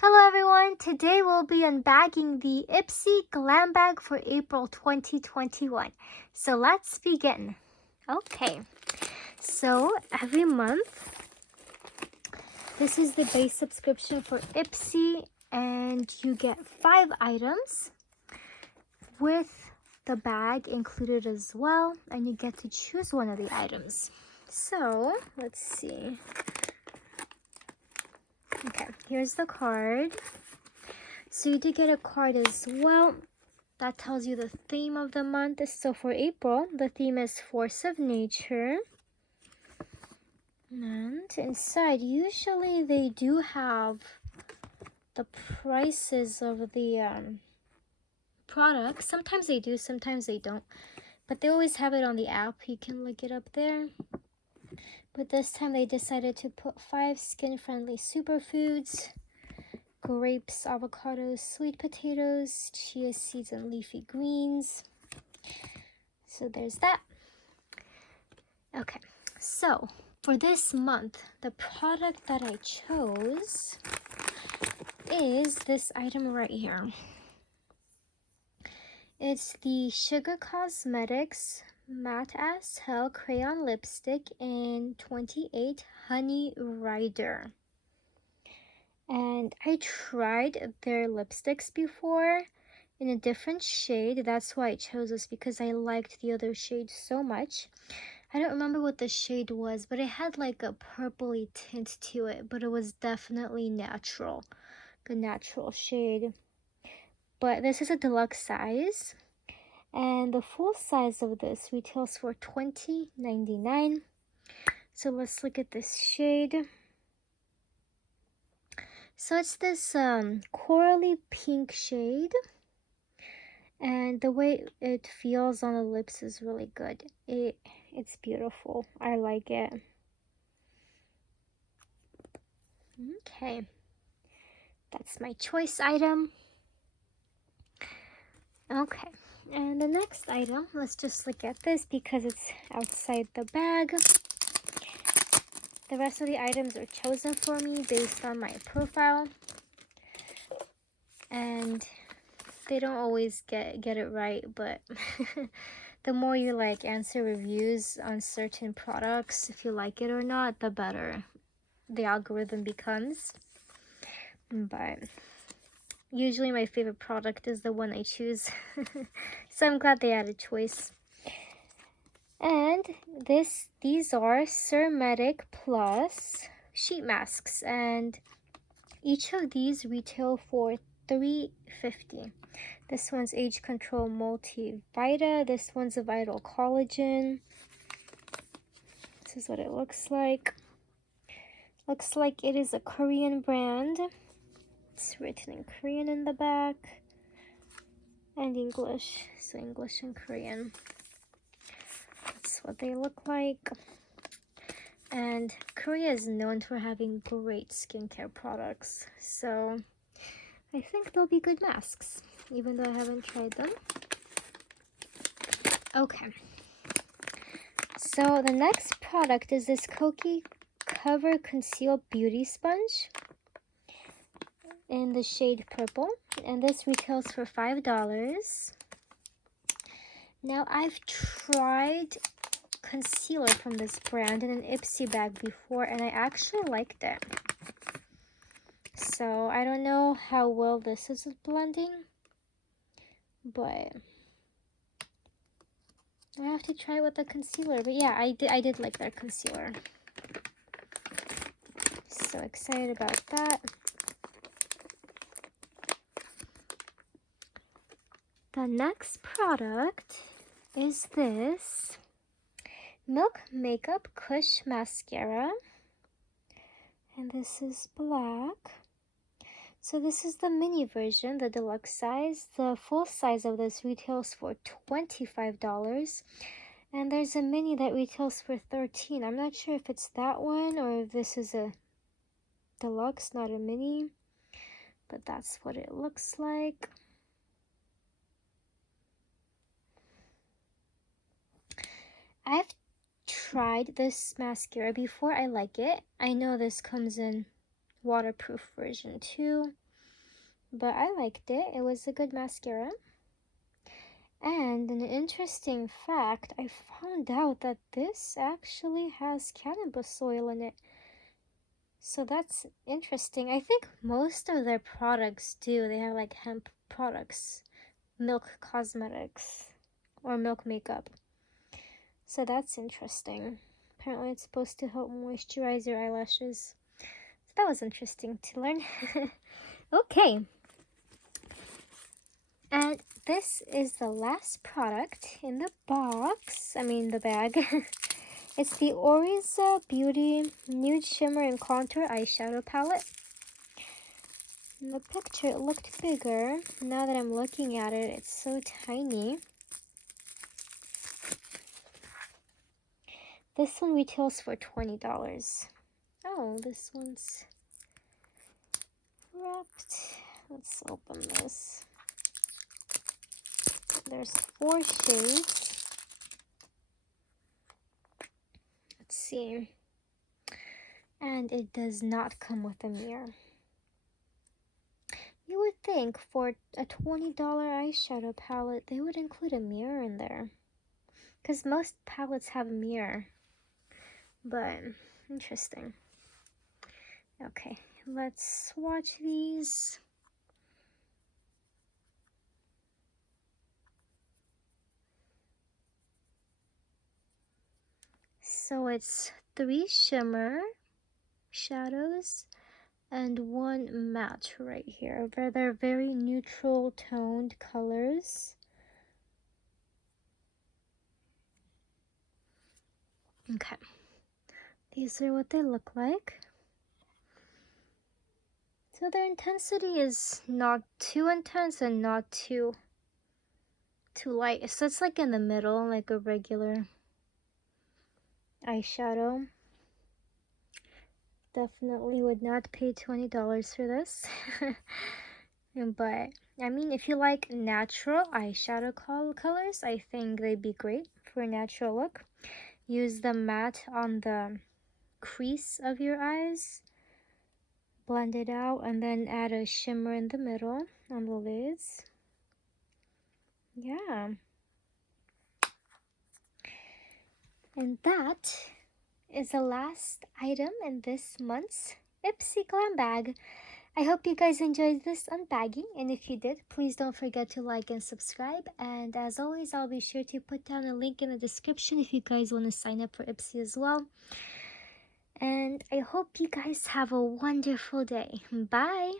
Hello everyone, today we'll be unbagging the Ipsy Glam bag for April 2021. So let's begin. Okay, so every month, this is the base subscription for Ipsy and you get 5 items with the bag included as well, and you get to choose one of the items. So let's see. Okay, here's the card. So you do get a card as well that tells you the theme of the month. So for April, the theme is Force of Nature. And inside, usually they do have the prices of the products. Sometimes they do, sometimes they don't. But they always have it on the app. You can look it up there. But this time they decided to put 5 skin-friendly superfoods. Grapes, avocados, sweet potatoes, chia seeds, and leafy greens. So there's that. Okay, so for this month, the product that I chose is this item right here. It's the Sugar Cosmetics Matte as Hell Crayon Lipstick in 28 Honey Rider. And I tried their lipsticks before in a different shade. That's why I chose this, because I liked the other shade so much. I don't remember what the shade was, but it had like a purpley tint to it, but it was definitely natural, a natural shade. But this is a deluxe size, and the full size of this retails for $20.99. So let's look at this shade. So it's this corally pink shade, and the way it feels on the lips is really good. It's beautiful. I like it. Okay, that's my choice item. Okay, and the next item, let's just look at this because it's outside the bag. The rest of the items are chosen for me based on my profile, and they don't always get it right, but the more you like answer reviews on certain products, if you like it or not, the better the algorithm becomes. But usually my favorite product is the one I choose. So I'm glad they had a choice. And these are Cermetic Plus sheet masks, and each of these retail for $3.50. This one's Age Control Multivita. This one's a Vital Collagen. This is what it looks like. Looks like it is a Korean brand. It's written in Korean in the back and English. So English and Korean. That's what they look like. And Korea is known for having great skincare products. So I think they'll be good masks, even though I haven't tried them. Okay. So the next product is this Kokie Cover Conceal Beauty Sponge in the shade purple, and this retails for $5. Now I've tried concealer from this brand in an Ipsy bag before, and I actually liked it. So I don't know how well this is blending, but I have to try it with the concealer. But yeah, I did like their concealer. So excited about that. The next product is this Milk Makeup Kush Mascara, and this is black. So this is the mini version, the deluxe size. The full size of this retails for $25, and there's a mini that retails for $13. I'm not sure if it's that one or if this is a deluxe, not a mini, but that's what it looks like. I've tried this mascara before. I like it. I know this comes in waterproof version too. but I liked it. It was a good mascara. And an interesting fact, I found out that this actually has cannabis oil in it. So that's interesting. I think most of their products do. They have like hemp products, milk cosmetics, or milk makeup. So that's interesting. Apparently it's supposed to help moisturize your eyelashes. So that was interesting to learn. Okay. And this is the last product in the box. I mean the bag. It's the Oriza Beauty Nude Shimmer and Contour Eyeshadow Palette. In the picture it looked bigger. Now that I'm looking at it, it's so tiny. This one retails for $20. Oh, this one's wrapped. Let's open this. There's 4 shades. Let's see. And it does not come with a mirror. You would think for a $20 eyeshadow palette, they would include a mirror in there. Because most palettes have a mirror. But, interesting. Okay, let's swatch these. So it's 3 shimmer shadows and 1 matte right here. They're very neutral toned colors. Okay, these are what they look like. So their intensity is not too intense and not too light. So it's like in the middle, like a regular eyeshadow. Definitely would not pay $20 for this. But I mean, if you like natural eyeshadow colors, I think they'd be great for a natural look. Use the matte on the crease of your eyes, blend it out, and then add a shimmer in the middle on the lids. Yeah. And that is the last item in this month's Ipsy Glam bag. I hope you guys enjoyed this unbagging, and if you did, please don't forget to like and subscribe. And as always, I'll be sure to put down a link in the description if you guys want to sign up for Ipsy as well. And I hope you guys have a wonderful day. Bye!